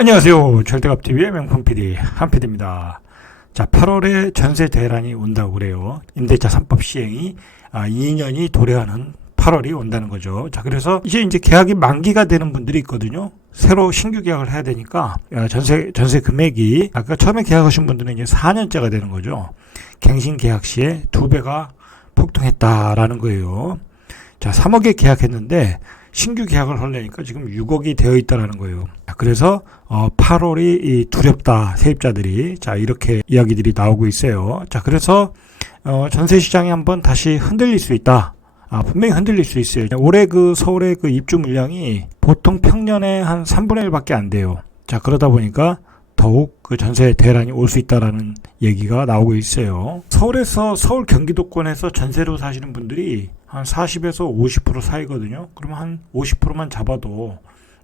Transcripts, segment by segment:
안녕하세요. 절대값TV의 명품 PD 한PD입니다. 자, 8월에 전세 대란이 온다고 그래요. 임대차 3법 시행이 2년이 도래하는 8월이 온다는 거죠. 자, 그래서 이제 계약이 만기가 되는 분들이 있거든요. 새로 신규 계약을 해야 되니까 전세 금액이 아까 처음에 계약하신 분들은 이제 4년째가 되는 거죠. 갱신 계약 시에 2배가 폭등했다라는 거예요. 자, 3억에 계약했는데 신규 계약을 하려니까 지금 6억이 되어 있다라는 거예요. 그래서 8월이 두렵다, 세입자들이. 자, 이렇게 이야기들이 나오고 있어요. 자, 그래서 전세 시장이 한번 다시 흔들릴 수 있다. 분명히 흔들릴 수 있어요. 올해 서울의 입주 물량이 보통 평년에 한 3분의 1밖에 안 돼요. 자, 그러다 보니까 더욱 전세 대란이 올 수 있다라는 얘기가 나오고 있어요. 서울 경기도권에서 전세로 사시는 분들이 한 40에서 50% 사이거든요. 그러면 한 50%만 잡아도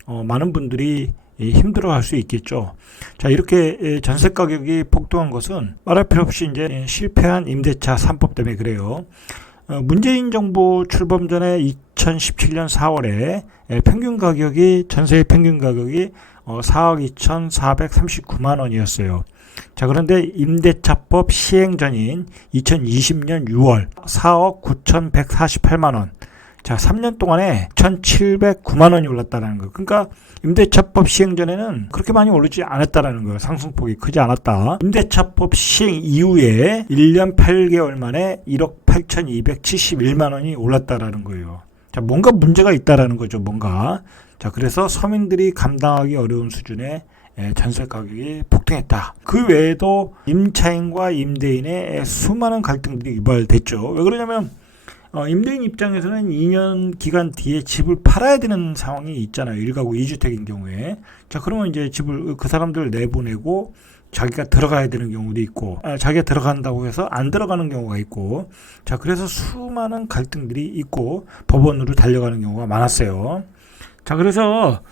많은 분들이 힘들어할 수 있겠죠. 자, 이렇게 전세 가격이 폭등한 것은 말할 필요 없이 이제 실패한 임대차 3법 때문에 그래요. 문재인 정부 출범 전에 2017년 4월에 전세의 평균 가격이 4억 2,439만 원이었어요. 자, 그런데 임대차법 시행 전인 2020년 6월 4억 9,148만 원. 자, 3년 동안에 1,709만 원이 올랐다는 거예요. 그러니까 임대차법 시행 전에는 그렇게 많이 오르지 않았다라는 거예요. 상승폭이 크지 않았다. 임대차법 시행 이후에 1년 8개월 만에 1억 8,271만 원이 올랐다라는 거예요. 자, 뭔가 문제가 있다라는 거죠. 뭔가. 자, 그래서 서민들이 감당하기 어려운 수준의 전세 가격이 폭등했다. 그 외에도 임차인과 임대인의 수많은 갈등들이 유발됐죠. 왜 그러냐면 임대인 입장에서는 2년 기간 뒤에 집을 팔아야 되는 상황이 있잖아요. 1가구 2주택인 경우에. 자, 그러면 이제 집을 그 사람들을 내보내고 자기가 들어가야 되는 경우도 있고, 자기가 들어간다고 해서 안 들어가는 경우가 있고, 자, 그래서 수많은 갈등들이 있고 법원으로 달려가는 경우가 많았어요. 자, 그래서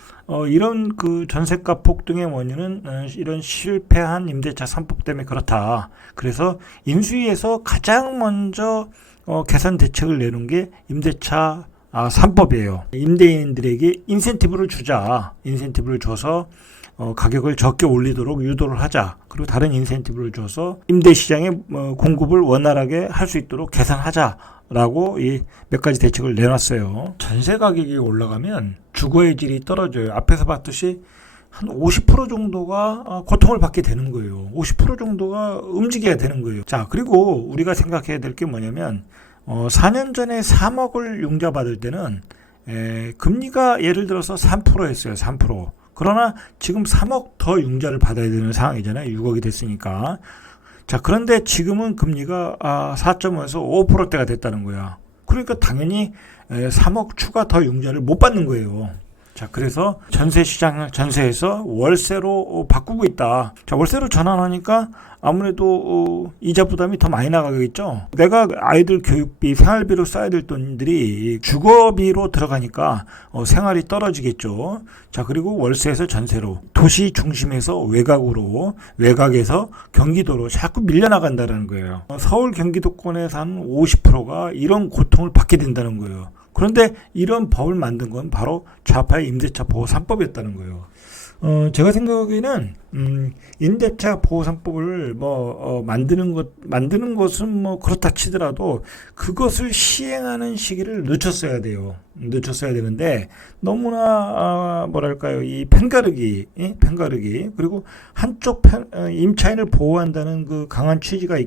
이런 전세가 폭등의 원인은 이런 실패한 임대차 3법 때문에 그렇다. 그래서 인수위에서 가장 먼저 개선 대책을 내놓은 게 임대차 3법이에요. 임대인들에게 인센티브를 주자. 인센티브를 줘서 가격을 적게 올리도록 유도를 하자. 그리고 다른 인센티브를 줘서 임대 시장의 공급을 원활하게 할 수 있도록 개선하자라고 이 몇 가지 대책을 내놨어요. 전세 가격이 올라가면 주거의 질이 떨어져요. 앞에서 봤듯이 한 50% 정도가 고통을 받게 되는 거예요. 50% 정도가 움직여야 되는 거예요. 자, 그리고 우리가 생각해야 될 게 뭐냐면 4년 전에 3억을 융자받을 때는 금리가 예를 들어서 3%였어요. 3%. 그러나 지금 3억 더 융자를 받아야 되는 상황이잖아요. 6억이 됐으니까. 자, 그런데 지금은 금리가 4.5에서 5%대가 됐다는 거야. 그러니까 당연히 3억 추가 더 융자를 못 받는 거예요. 자, 그래서 전세에서 월세로 바꾸고 있다. 자, 월세로 전환하니까 아무래도 이자 부담이 더 많이 나가겠죠. 내가 아이들 교육비, 생활비로 써야 될 돈들이 주거비로 들어가니까 생활이 떨어지겠죠. 자, 그리고 월세에서 전세로, 도시 중심에서 외곽에서 경기도로 자꾸 밀려나간다는 거예요. 서울 경기도권에서 한 50%가 이런 고통을 받게 된다는 거예요. 그런데 이런 법을 만든 건 바로 좌파의 임대차 보호 3법이었다는 거예요. 제가 생각하기에는 임대차 보호 3법을 만드는 것은 그렇다 치더라도 그것을 시행하는 시기를 늦췄어야 돼요. 늦췄어야 되는데 너무나 이 편가르기 그리고 한쪽 임차인을 보호한다는 그 강한 취지가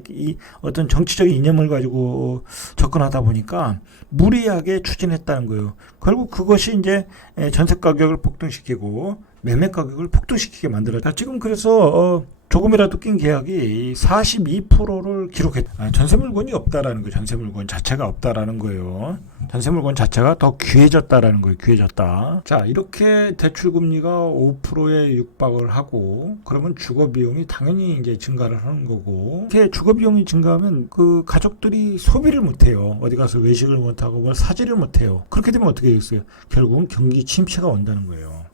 어떤 정치적인 이념을 가지고 접근하다 보니까 무리하게 추진했다는 거예요. 결국 그것이 이제 전세 가격을 폭등시키고 매매 가격을 폭등시키게 만들었다. 지금 그래서 조금이라도 낀 계약이 42%를 기록했다. 전세 물건이 없다라는 거예요. 전세 물건 자체가 없다라는 거예요. 전세 물건 자체가 더 귀해졌다라는 거예요. 귀해졌다. 자, 이렇게 대출 금리가 5%에 육박을 하고 그러면 주거 비용이 당연히 이제 증가를 하는 거고, 이렇게 주거 비용이 증가하면 그 가족들이 소비를 못 해요. 어디 가서 외식을 못 하고 뭘 사지를 못 해요. 그렇게 되면 어떻게 되겠어요? 결국은 경기 침체가 온다는 거예요.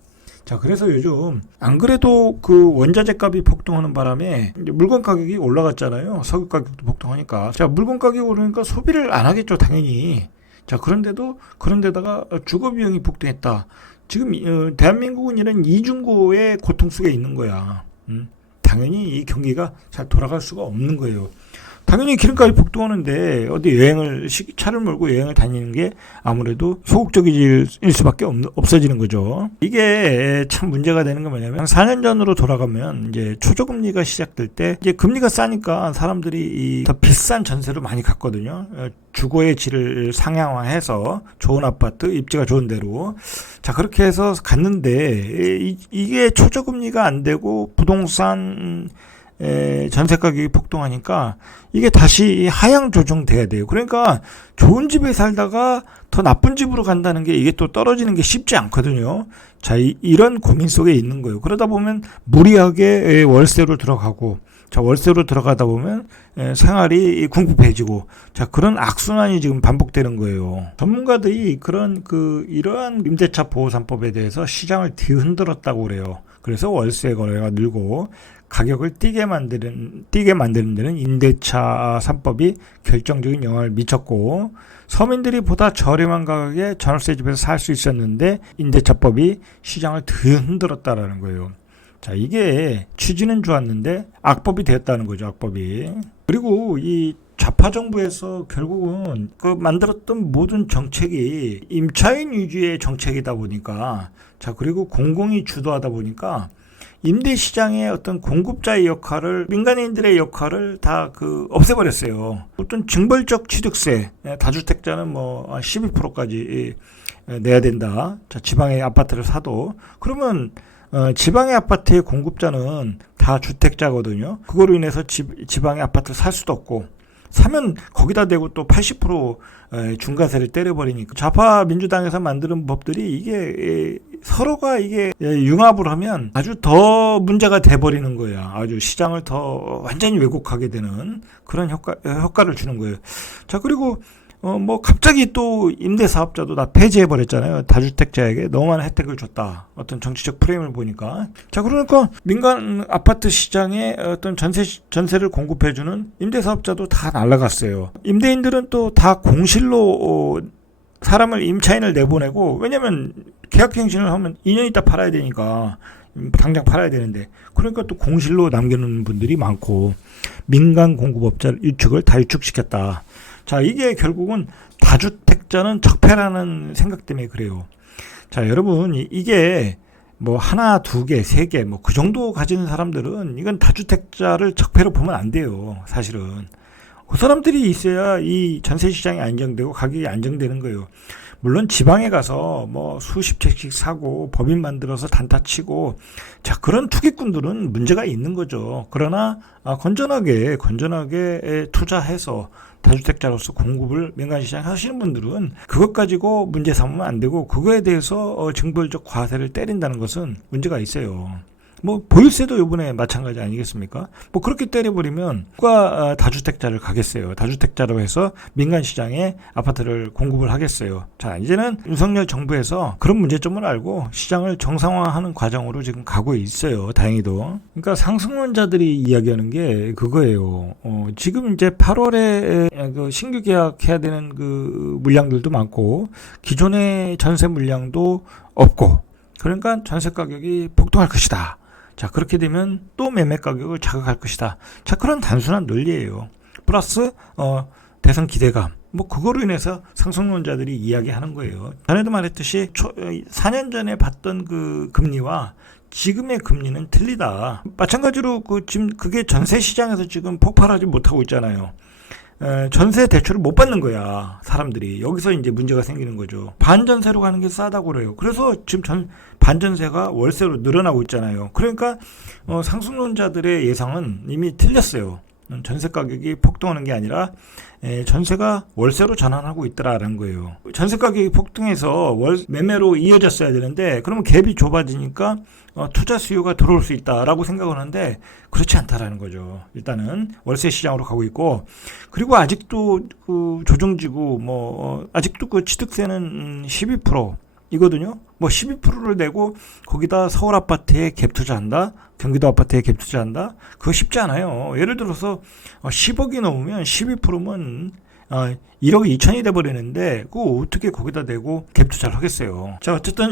자, 그래서 요즘 안 그래도 원자재 값이 폭등하는 바람에 이제 물건 가격이 올라갔잖아요. 석유 가격도 폭등하니까. 자, 물건 가격이 오르니까 소비를 안 하겠죠, 당연히. 자, 그런데다가 주거 비용이 폭등했다. 지금 대한민국은 이런 이중고의 고통 속에 있는 거야. 당연히 이 경기가 잘 돌아갈 수가 없는 거예요. 당연히 기름값이 폭등하는데 어디 차를 몰고 여행을 다니는 게 아무래도 소극적일 수밖에 없어지는 거죠. 이게 참 문제가 되는 건 뭐냐면 4년 전으로 돌아가면 이제 초저금리가 시작될 때 이제 금리가 싸니까 사람들이 더 비싼 전세로 많이 갔거든요. 주거의 질을 상향화해서 좋은 아파트, 입지가 좋은 데로. 자, 그렇게 해서 갔는데 이게 초저금리가 안 되고 부동산 전세 가격이 폭등하니까 이게 다시 하향 조정돼야 돼요. 그러니까 좋은 집에 살다가 더 나쁜 집으로 간다는 게 이게 또 떨어지는 게 쉽지 않거든요. 자, 이런 고민 속에 있는 거예요. 그러다 보면 무리하게 월세로 들어가고, 자, 월세로 들어가다 보면 생활이 궁핍해지고, 자, 그런 악순환이 지금 반복되는 거예요. 전문가들이 이러한 임대차 보호 3법에 대해서 시장을 뒤흔들었다고 그래요. 그래서 월세 거래가 늘고 가격을 뛰게 만드는 데는 임대차 3법이 결정적인 영향을 미쳤고, 서민들이 보다 저렴한 가격에 전월세 집에서 살 수 있었는데 임대차법이 시장을 뒤흔들었다라는 거예요. 자, 이게 취지는 좋았는데 악법이 되었다는 거죠. 악법이. 그리고 이 좌파 정부에서 결국은 만들었던 모든 정책이 임차인 위주의 정책이다 보니까, 자, 그리고 공공이 주도하다 보니까 임대시장의 어떤 공급자의 역할을, 민간인들의 역할을 다 없애버렸어요. 어떤 징벌적 취득세, 다주택자는 12%까지 내야 된다. 자, 지방의 아파트를 사도. 그러면 지방의 아파트의 공급자는 다 주택자거든요. 그거로 인해서 지방의 아파트를 살 수도 없고, 사면 거기다 대고 또 80% 중과세를 때려버리니까, 좌파 민주당에서 만드는 법들이 이게 서로가 이게 융합을 하면 아주 더 문제가 돼버리는 거야. 아주 시장을 더 완전히 왜곡하게 되는 그런 효과를 주는 거예요. 자, 그리고 갑자기 또 임대사업자도 다 폐지해버렸잖아요. 다주택자에게 너무 많은 혜택을 줬다. 어떤 정치적 프레임을 보니까. 자, 그러니까 민간 아파트 시장에 어떤 전세를 공급해주는 임대사업자도 다 날아갔어요. 임대인들은 또 다 공실로 임차인을 내보내고, 왜냐면 계약갱신을 하면 2년 있다 팔아야 되니까, 당장 팔아야 되는데, 그러니까 또 공실로 남겨놓는 분들이 많고, 민간 공급업자 유축을 다 유축시켰다. 자, 이게 결국은 다주택자는 적폐라는 생각 때문에 그래요. 자, 여러분, 이게 하나, 두 개, 세 개, 그 정도 가지는 사람들은 이건 다주택자를 적폐로 보면 안 돼요. 사실은. 그 사람들이 있어야 이 전세 시장이 안정되고 가격이 안정되는 거예요. 물론 지방에 가서 수십 채씩 사고 법인 만들어서 단타 치고, 자, 그런 투기꾼들은 문제가 있는 거죠. 그러나 건전하게 투자해서 다주택자로서 공급을 민간시장에 하시는 분들은 그것 가지고 문제 삼으면 안 되고, 그거에 대해서 징벌적 과세를 때린다는 것은 문제가 있어요. 보유세도 이번에 마찬가지 아니겠습니까? 그렇게 때려버리면 누가 다주택자를 가겠어요. 다주택자로 해서 민간시장에 아파트를 공급을 하겠어요. 자, 이제는 윤석열 정부에서 그런 문제점을 알고 시장을 정상화하는 과정으로 지금 가고 있어요. 다행히도. 그러니까 상승론자들이 이야기하는 게 그거예요. 지금 이제 8월에 신규 계약해야 되는 물량들도 많고, 기존의 전세 물량도 없고, 그러니까 전세 가격이 폭등할 것이다. 자, 그렇게 되면 또 매매 가격을 자극할 것이다. 자, 그런 단순한 논리예요. 플러스 대선 기대감. 그거로 인해서 상승론자들이 이야기하는 거예요. 전에도 말했듯이 4년 전에 봤던 금리와 지금의 금리는 틀리다. 마찬가지로 지금 그게 전세 시장에서 지금 폭발하지 못하고 있잖아요. 전세 대출을 못 받는 거야, 사람들이. 여기서 이제 문제가 생기는 거죠. 반전세로 가는 게 싸다고 그래요. 그래서 지금 반전세가 월세로 늘어나고 있잖아요. 그러니까 상승론자들의 예상은 이미 틀렸어요. 전세 가격이 폭등하는 게 아니라 전세가 월세로 전환하고 있더라라는 거예요. 전세 가격이 폭등해서 매매로 이어졌어야 되는데, 그러면 갭이 좁아지니까 투자 수요가 들어올 수 있다라고 생각을 하는데 그렇지 않다라는 거죠. 일단은 월세 시장으로 가고 있고, 그리고 아직도 조정지구 아직도 취득세는 12% 이거든요. 12%를 내고 거기다 서울 아파트에 갭 투자한다, 경기도 아파트에 갭 투자한다, 그거 쉽지 않아요. 예를 들어서 10억이 넘으면 12%면 1억 2천이 돼버리는데 그거 어떻게 거기다 대고 갭 투자를 하겠어요. 자, 어쨌든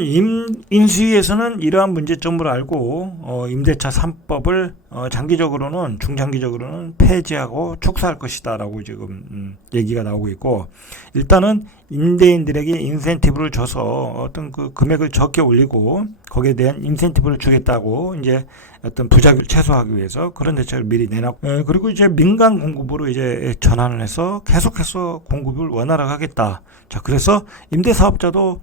인수위에서는 이러한 문제점을 알고 임대차 3법을 장기적으로는 중장기적으로는 폐지하고 축소할 것이다라고 지금 얘기가 나오고 있고, 일단은 임대인들에게 인센티브를 줘서 어떤 그 금액을 적게 올리고 거기에 대한 인센티브를 주겠다고 이제 어떤 부작용을 최소화하기 위해서 그런 대책을 미리 내놨고, 그리고 이제 민간 공급으로 이제 전환을 해서 계속해서 공급을 원활하겠다. 자, 그래서 임대사업자도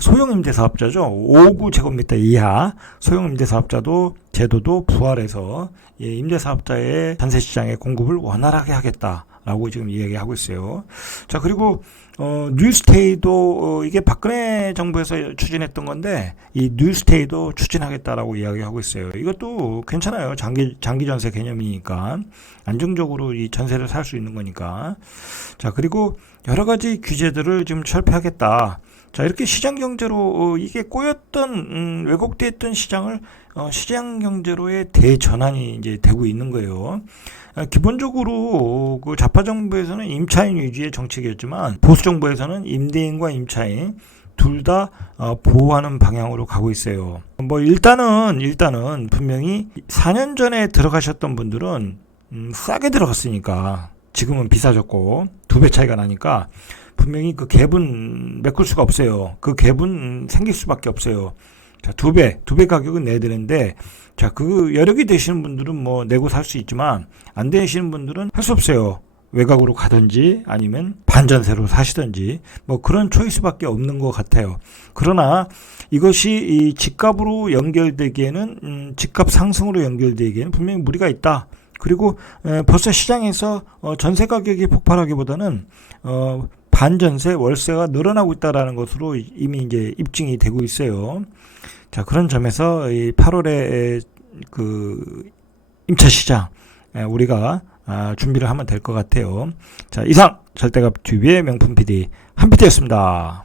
소형 임대사업자죠. 5구제곱미터 이하 소형 임대사업자도 제도도 부활해서 임대사업자의 전세시장의 공급을 원활하게 하겠다라고 지금 이야기하고 있어요. 자, 그리고 뉴스테이도 이게 박근혜 정부에서 추진했던 건데 이 뉴스테이도 추진하겠다라고 이야기하고 있어요. 이것도 괜찮아요. 장기 전세 개념이니까 안정적으로 이 전세를 살 수 있는 거니까. 자, 그리고 여러 가지 규제들을 좀 철폐하겠다. 자, 이렇게 시장 경제로 이게 꼬였던 왜곡돼 있던 시장을 시장 경제로의 대전환이 이제 되고 있는 거예요. 기본적으로 그 좌파 정부에서는 임차인 위주의 정책이었지만 보수 정부에서는 임대인과 임차인 둘 다 보호하는 방향으로 가고 있어요. 뭐 일단은 분명히 4년 전에 들어가셨던 분들은 싸게 들어갔으니까 지금은 비싸졌고 2배 차이가 나니까 분명히 그 갭은 메꿀 수가 없어요. 그 갭은 생길 수밖에 없어요. 자, 2배 가격은 내야 되는데, 자, 그 여력이 되시는 분들은 뭐 내고 살 수 있지만 안 되시는 분들은 할 수 없어요. 외곽으로 가든지 아니면 반전세로 사시든지 뭐 그런 초이스밖에 없는 것 같아요. 그러나 이것이 이 집값으로 연결되기에는 집값 상승으로 연결되기에는 분명히 무리가 있다. 그리고 벌써 시장에서 전세 가격이 폭발하기보다는 반전세, 월세가 늘어나고 있다라는 것으로 이미 이제 입증이 되고 있어요. 자, 그런 점에서 이 8월에 그 임차 시장 우리가 준비를 하면 될 것 같아요. 자, 이상 절대값 TV의 명품 PD 한PD였습니다.